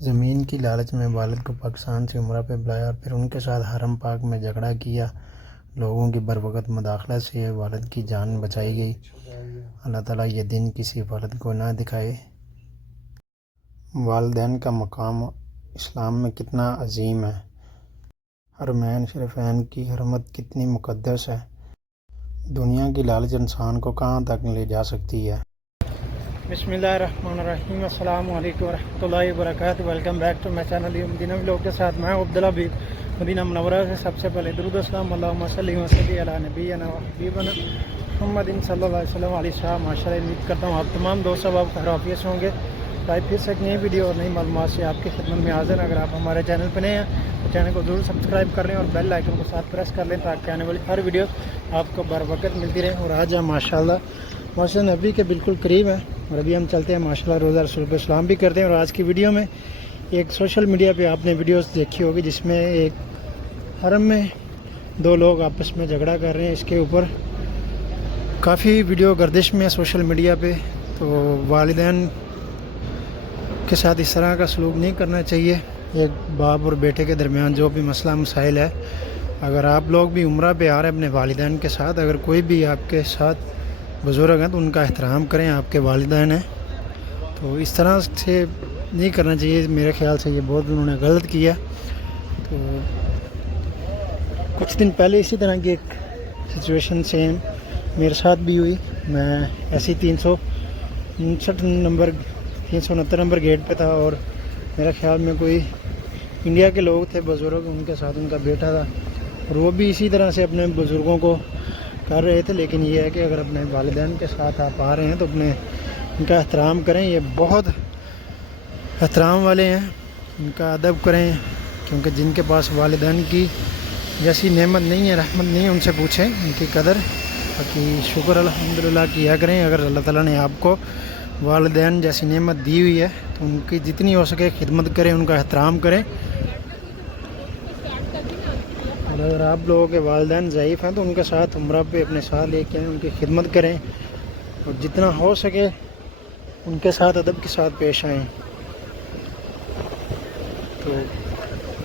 زمین کی لالچ میں والد کو پاکستان سے عمرہ پہ بلایا اور پھر ان کے ساتھ حرم پاک میں جھگڑا کیا۔ لوگوں کی بروقت مداخلت سے والد کی جان بچائی گئی۔ اللہ تعالیٰ یہ دن کسی والد کو نہ دکھائے۔ والدین کا مقام اسلام میں کتنا عظیم ہے۔ حرمین شریفین کی حرمت کتنی مقدس ہے۔ دنیا کی لالچ انسان کو کہاں تک لے جا سکتی ہے۔ بسم اللہ الرحمن الرحیم۔ السلام علیکم ورحمۃ اللہ وبرکاتہ۔ Welcome back to my channel Madina vlog کے ساتھ میں عبداللہ حبیب مدینہ منورہ سے۔ سب سے پہلے درود السلام اللہم صلی وسلم علی نبینا و حبیبنا محمد صلی اللہ علیہ وسلم علیہ السلام۔ ماشاءاللہ امید کرتا ہوں آپ تمام دوست احباب خیر عافیت سے ہوں گے۔ آج پھر سے ایک نئی ویڈیو اور نئی معلومات سے آپ کی خدمت میں حاضر ہیں۔ اگر آپ ہمارے چینل پہ نئے ہیں تو چینل کو ضرور سبسکرائب کر لیں اور بیل آئیکن کو ساتھ پریس کر لیں تاکہ آنے والی ہر ویڈیو آپ کو بر وقت ملتی رہے۔ اور آج ہم ماشاءاللہ مسجد نبی کے بالکل قریب ہیں اور ابھی ہم چلتے ہیں ماشاءاللہ روزہ رسول پہ سلام بھی کرتے ہیں۔ اور آج کی ویڈیو میں ایک سوشل میڈیا پہ آپ نے ویڈیوز دیکھی ہوگی جس میں ایک حرم میں دو لوگ آپس میں جھگڑا کر رہے ہیں۔ اس کے اوپر کافی ویڈیو گردش میں ہے سوشل میڈیا پہ۔ تو والدین کے ساتھ اس طرح کا سلوک نہیں کرنا چاہیے۔ ایک باپ اور بیٹے کے درمیان جو بھی مسئلہ مسائل ہے، اگر آپ لوگ بھی عمرہ پہ آ رہے ہیں اپنے والدین کے ساتھ، اگر کوئی بھی آپ کے ساتھ بزرگ ہیں تو ان کا احترام کریں، آپ کے والدین ہیں تو اس طرح سے نہیں کرنا چاہیے۔ میرے خیال سے یہ بہت انہوں نے غلط کیا۔ تو کچھ دن پہلے اسی طرح کی ایک سچویشن سیم میرے ساتھ بھی ہوئی۔ میں ایسی 369 نمبر گیٹ پہ تھا اور میرے خیال میں کوئی انڈیا کے لوگ تھے بزرگ، ان کے ساتھ ان کا بیٹا تھا اور وہ بھی اسی طرح سے اپنے بزرگوں کو کر رہے تھے۔ لیکن یہ ہے کہ اگر اپنے والدین کے ساتھ آپ آ رہے ہیں تو ان کا احترام کریں۔ یہ بہت احترام والے ہیں، ان کا ادب کریں، کیونکہ جن کے پاس والدین کی جیسی نعمت نہیں ہے، رحمت نہیں ہے، ان سے پوچھیں ان کی قدر۔ باقی شکر الحمدللہ کیا کریں۔ اگر اللہ تعالیٰ نے آپ کو والدین جیسی نعمت دی ہوئی ہے تو ان کی جتنی ہو سکے خدمت کریں، ان کا احترام کریں۔ اور اگر آپ لوگوں کے والدین ضعیف ہیں تو ان کے ساتھ عمرہ پہ اپنے ساتھ لے کے آئیں، ان کی خدمت کریں اور جتنا ہو سکے ان کے ساتھ ادب کے ساتھ پیش آئیں۔ تو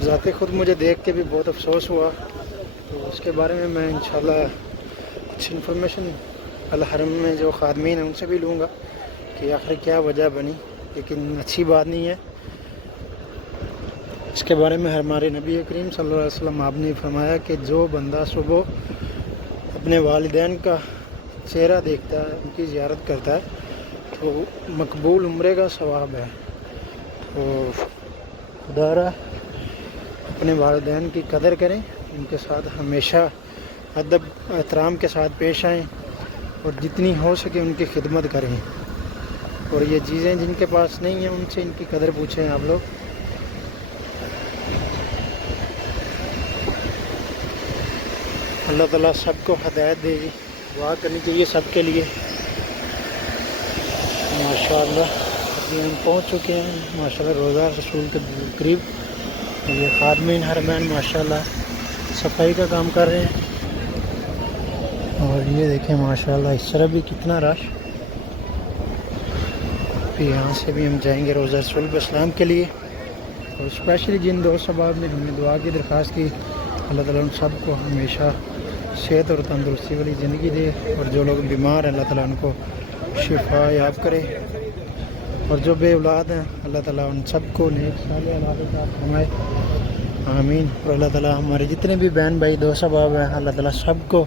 ذات خود مجھے دیکھ کے بھی بہت افسوس ہوا، تو اس کے بارے میں میں انشاءاللہ کچھ انفارمیشن الحرم میں جو خادمین ہیں ان سے بھی لوں گا کہ آخر کیا وجہ بنی، لیکن اچھی بات نہیں ہے۔ اس کے بارے میں ہمارے نبی کریم صلی اللہ علیہ وسلم آپ نے فرمایا کہ جو بندہ صبح اپنے والدین کا چہرہ دیکھتا ہے، ان کی زیارت کرتا ہے تو مقبول عمرے کا ثواب ہے۔ تو خدا را اپنے والدین کی قدر کریں، ان کے ساتھ ہمیشہ ادب احترام کے ساتھ پیش آئیں اور جتنی ہو سکے ان کی خدمت کریں۔ اور یہ چیزیں جن کے پاس نہیں ہیں ان سے ان کی قدر پوچھیں آپ لوگ۔ اللہ تعالیٰ سب کو ہدایت دے گی، دعا کرنی چاہیے سب کے لیے۔ ماشاءاللہ ابھی ہم پہنچ چکے ہیں ماشاءاللہ روزہ رسول کے قریب۔ یہ خادمین حرمین ماشاءاللہ صفائی کا کام کر رہے ہیں اور یہ دیکھیں ماشاءاللہ اس طرح بھی کتنا رش۔ پھر یہاں سے بھی ہم جائیں گے روزہ رسول پہ اسلام کے لیے۔ اور اسپیشلی جن دوست احباب نے ہمیں دعا کی درخواست کی، اللہ تعالیٰ ان سب کو ہمیشہ صحت اور تندرستی والی زندگی دے، اور جو لوگ بیمار ہیں اللہ تعالیٰ ان کو شفا یاب کرے، اور جو بے اولاد ہیں اللہ تعالیٰ ان سب کو نیک صالح اولاد عطا فرمائے، آمین۔ اور اللہ تعالیٰ ہمارے جتنے بھی بہن بھائی دوست احباب ہیں اللہ تعالیٰ سب کو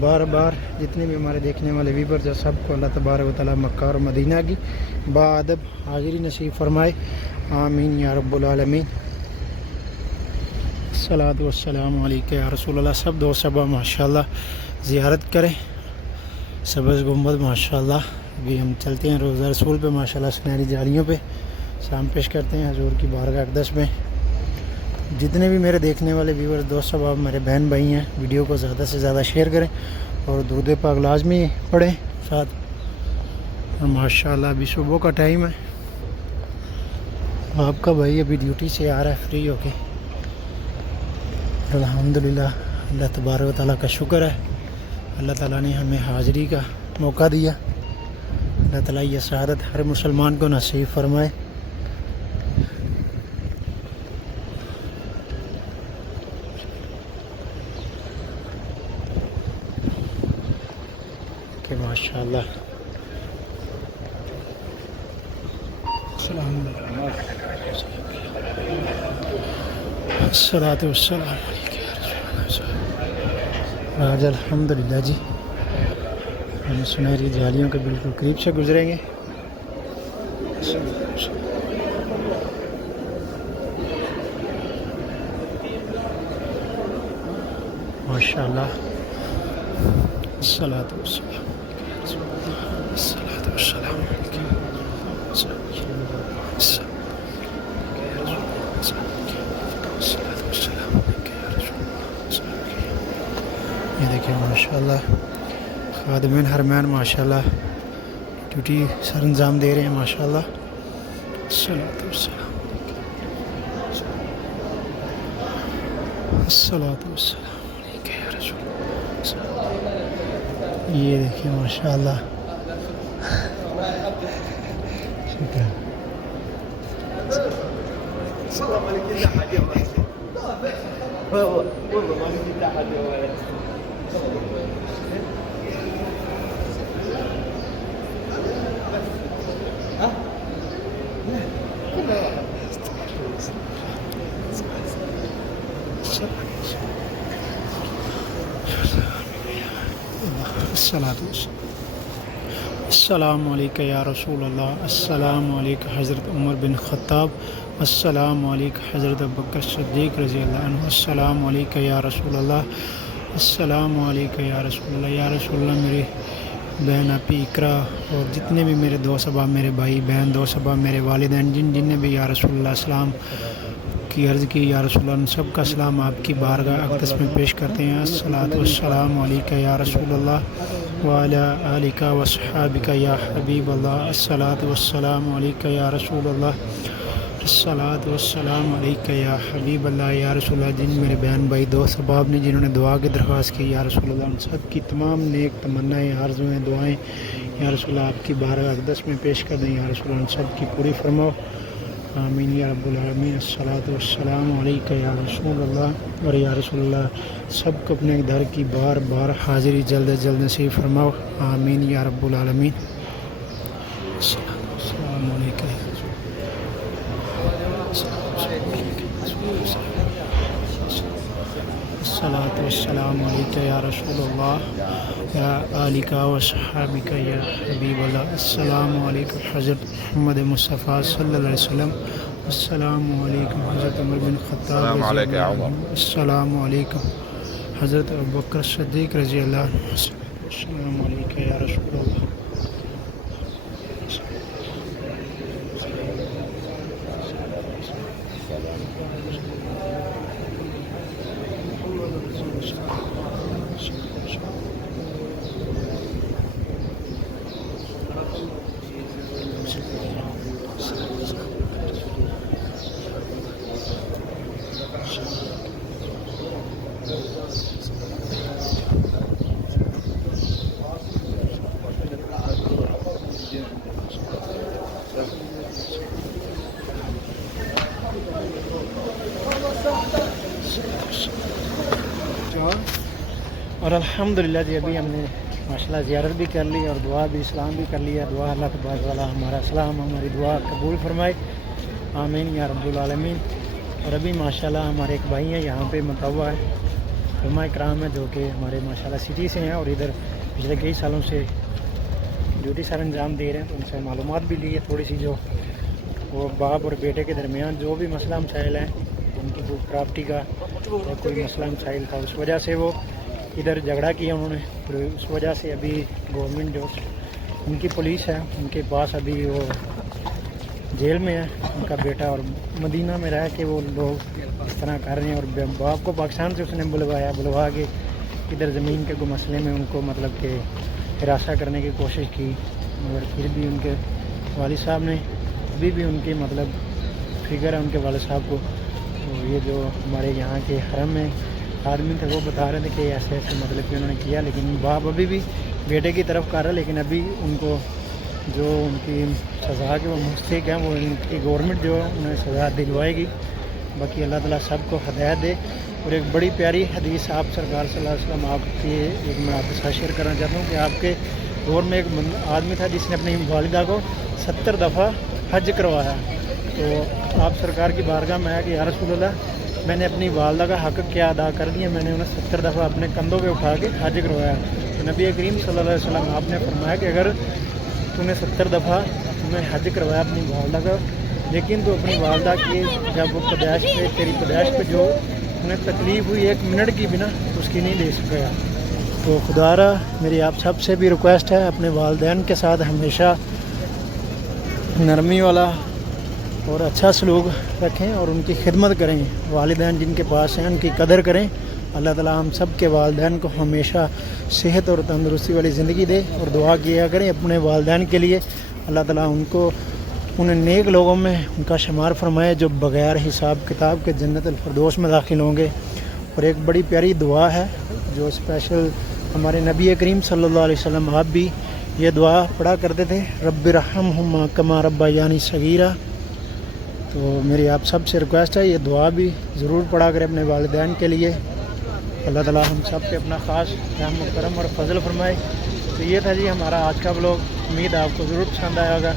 بار بار، جتنے بھی ہمارے دیکھنے والے ویورز ہیں سب کو اللہ تبارک و تعالیٰ مکہ اور مدینہ کی باادب حاضری نصیب فرمائے، آمین یا رب العالمین۔ الصلاۃ والسلام علیکہ یا رسول اللہ۔ سب دوست احباب ماشاءاللہ زیارت کریں سبز گنبد ماشاءاللہ۔ ابھی ہم چلتے ہیں روزہ رسول پہ ماشاءاللہ، سنہری جالیوں پہ سلام پیش کرتے ہیں حضور کی بارگاہ اقدس میں۔ جتنے بھی میرے دیکھنے والے ویورز دوست احباب میرے بہن بھائی ہیں، ویڈیو کو زیادہ سے زیادہ شیئر کریں اور درود پاک لازمی پڑھیں ساتھ۔ اور ماشاءاللہ ابھی صبح کا ٹائم ہے، آپ کا بھائی ابھی ڈیوٹی سے آ رہا ہے فری ہو کے۔ الحمدللہ اللہ تبارک و تعالیٰ کا شکر ہے، اللہ تعالیٰ نے ہمیں حاضری کا موقع دیا۔ اللہ تعالیٰ یہ سعادت ہر مسلمان کو نصیب فرمائے۔ ماشاء اللہ. السلام علیکم. الصلاۃ والسلام علیکم یا رسول اللہ. آج الحمدللہ جی ہم سنہری جالیوں کے بالکل قریب سے گزریں گے. ماشاء اللہ. الصلاۃ والسلام الصلاۃ والسلام یہ دیکھیں ماشاء اللہ خادمین حرمین ماشاء اللہ ڈیوٹی سر انجام دے رہے ہیں ماشاء اللہ. الصلاۃ والسلام الصلاۃ والسلام علیکہ یا رسول اللہ. یہ دیکھیں ماشاء اللہ السلام علیکم یا رسول اللہ. السلام علیکم حضرت عمر بن خطاب. السلام علیکم حضرت ابوبکر صدیق رضی اللہ عنہ. السلام علیکم یا رسول اللہ. السلام علیکم یا رسول اللہ. یا رسول اللہ میری بہن آپی اقرا اور جتنے بھی میرے دوست احباب میرے بھائی بہن دوست احباب میرے والدین جن نے بھی یا رسول اللہ السلام کی عرض کی یا رسول اللہ ان سب کا سلام آپ کی بارگاہ اقدس میں پیش کرتے ہیں. الصلاۃ والسلام علیکہ یا رسول اللہ وعلی آلک وصحابک یا حبیب اللہ. الصلاۃ والسلام علیکہ یا رسول اللہ. الصلاۃ والسلام علیکہ یا حبیب اللہ. یا رسول اللہ جن میرے بہن بھائی دوست احباب نے جنہوں نے دعا کی درخواست کی یا رسول اللہ ان سب کی تمام نیک تمنائیں آرزویں دعائیں یا رسول اللہ آپ کی بارگاہ اقدس میں پیش کر دیں. یا رسول اللہ ان سب کی پوری فرماؤ آمین یا رب العالمین. الصلاۃ والسلام علیکہ یا رسول اللہ. اور یا رسول اللہ سب کو اپنے گھر کی بار بار حاضری جلد از جلد نصیب فرماؤ آمین یا رب العالمین. السلام علیکم. الصلاۃ والسلام علیکہ یا رسول اللہ یا آلک وصحابک یا حبیب اللہ. السلام علیکم حضرت محمد مصطفیٰ صلی اللہ علیہ وسلم. السلام علیکم حضرت عمر بن خطاب السلام رضی علیکم اللہ یا عنہ. عمر. السلام علیکم حضرت ابوبکر صدیق رضی اللہ عنہ. السلام علیکم یا رسول اللہ. اور الحمدللہ جی ابھی ہم نے ماشاءاللہ زیارت بھی کر لی اور دعا بھی اسلام بھی کر لیا. دعا اللہ تبارک و تعالیٰ ہمارا اسلام ہماری دعا قبول فرمائے آمین یا رب العالمین. اور ابھی ماشاءاللہ ہمارے ایک بھائی ہیں یہاں پہ متوع ہے علماء کرام ہے جو کہ ہمارے ماشاءاللہ سٹی سے ہیں اور ادھر پچھلے کئی سالوں سے ڈیوٹی سر انجام دے رہے ہیں. تو ان سے معلومات بھی لی ہے تھوڑی سی جو وہ باپ اور بیٹے کے درمیان جو بھی مسئلہ مسائل ہیں ان کی کوئی پراپرٹی کا یا کوئی مسئلہ مسائل تھا اس وجہ سے وہ ادھر جھگڑا کیا انہوں نے. پھر اس وجہ سے ابھی گورنمنٹ جو ان کی پولیس ہے ان کے پاس ابھی وہ جیل میں ہے ان کا بیٹا اور مدینہ میں رہ کے وہ لوگ اس طرح کر رہے ہیں. اور باپ کو پاکستان سے اس نے بلوا کے ادھر زمین کے کوئی مسئلے میں ان کو مطلب کہ ہراساں کرنے کی کوشش کی. مگر پھر بھی ان کے والد صاحب نے ابھی بھی ان کی مطلب فکر ہے ان کے والد صاحب کو. تو یہ جو ہمارے یہاں کے حرم میں آدمی تھے وہ بتا رہے تھے کہ ایسے ایسے مطلب کہ انہوں نے کیا لیکن باپ ابھی بھی بیٹے کی طرف کر رہا ہے. لیکن ابھی ان کو جو ان کی سزا کے وہ مستحق ہیں وہ ان کی گورنمنٹ جو انہیں سزا دلوائے گی. باقی اللہ تعالیٰ سب کو ہدایت دے. اور ایک بڑی پیاری حدیث آپ سرکار صلی اللہ علیہ وسلم آپ کی ایک میں آپ کے ساتھ شیئر کرنا چاہتا ہوں کہ آپ کے دور میں ایک آدمی تھا جس نے اپنی والدہ کو 70 دفعہ حج کروایا. تو آپ سرکار کی بارگاہ میں آیا کہ یا رسول اللہ میں نے اپنی والدہ کا حق کیا ادا کر دیا, میں نے انہیں 70 دفعہ اپنے کندھوں پہ اٹھا کے حج کروایا. تو نبی کریم صلی اللہ علیہ وسلم آپ نے فرمایا کہ اگر تو نے 70 دفعہ تمہیں حج کروایا اپنی والدہ کا, لیکن تو اپنی والدہ کی جب وہ پیدائش پہ تیری پیدائش پہ جو انہیں تکلیف ہوئی 1 منٹ کی بھی نا اس کی نہیں دے سکیا. تو خدا را میری آپ سب سے بھی ریکویسٹ ہے اپنے والدین کے ساتھ ہمیشہ نرمی والا اور اچھا سلوک رکھیں اور ان کی خدمت کریں. والدین جن کے پاس ہیں ان کی قدر کریں. اللہ تعالیٰ ہم سب کے والدین کو ہمیشہ صحت اور تندرستی والی زندگی دے, اور دعا کیا کریں اپنے والدین کے لیے. اللہ تعالیٰ ان کو ان نیک لوگوں میں ان کا شمار فرمائے جو بغیر حساب کتاب کے جنت الفردوس میں داخل ہوں گے. اور ایک بڑی پیاری دعا ہے جو اسپیشل ہمارے نبی کریم صلی اللہ علیہ وسلم آپ بھی یہ دعا پڑھا کرتے تھے, رب ارحمہما کما ربیانی صغیرا. تو میری آپ سب سے ریکویسٹ ہے یہ دعا بھی ضرور پڑھا کریں اپنے والدین کے لیے. اللہ تعالیٰ ہم سب پہ اپنا خاص رحم و کرم اور فضل فرمائے. تو یہ تھا جی ہمارا آج کا بلاگ, امید آپ کو ضرور پسند آیا ہوگا.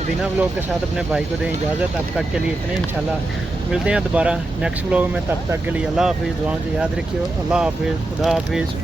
مدینہ بلاگ کے ساتھ اپنے بھائی کو دیں اجازت. اب تک کے لیے اتنے انشاءاللہ ملتے ہیں دوبارہ نیکسٹ بلاگ میں. تب تک کے لیے اللہ حافظ, دعاؤں سے یاد رکھیے. اللہ حافظ, خدا حافظ.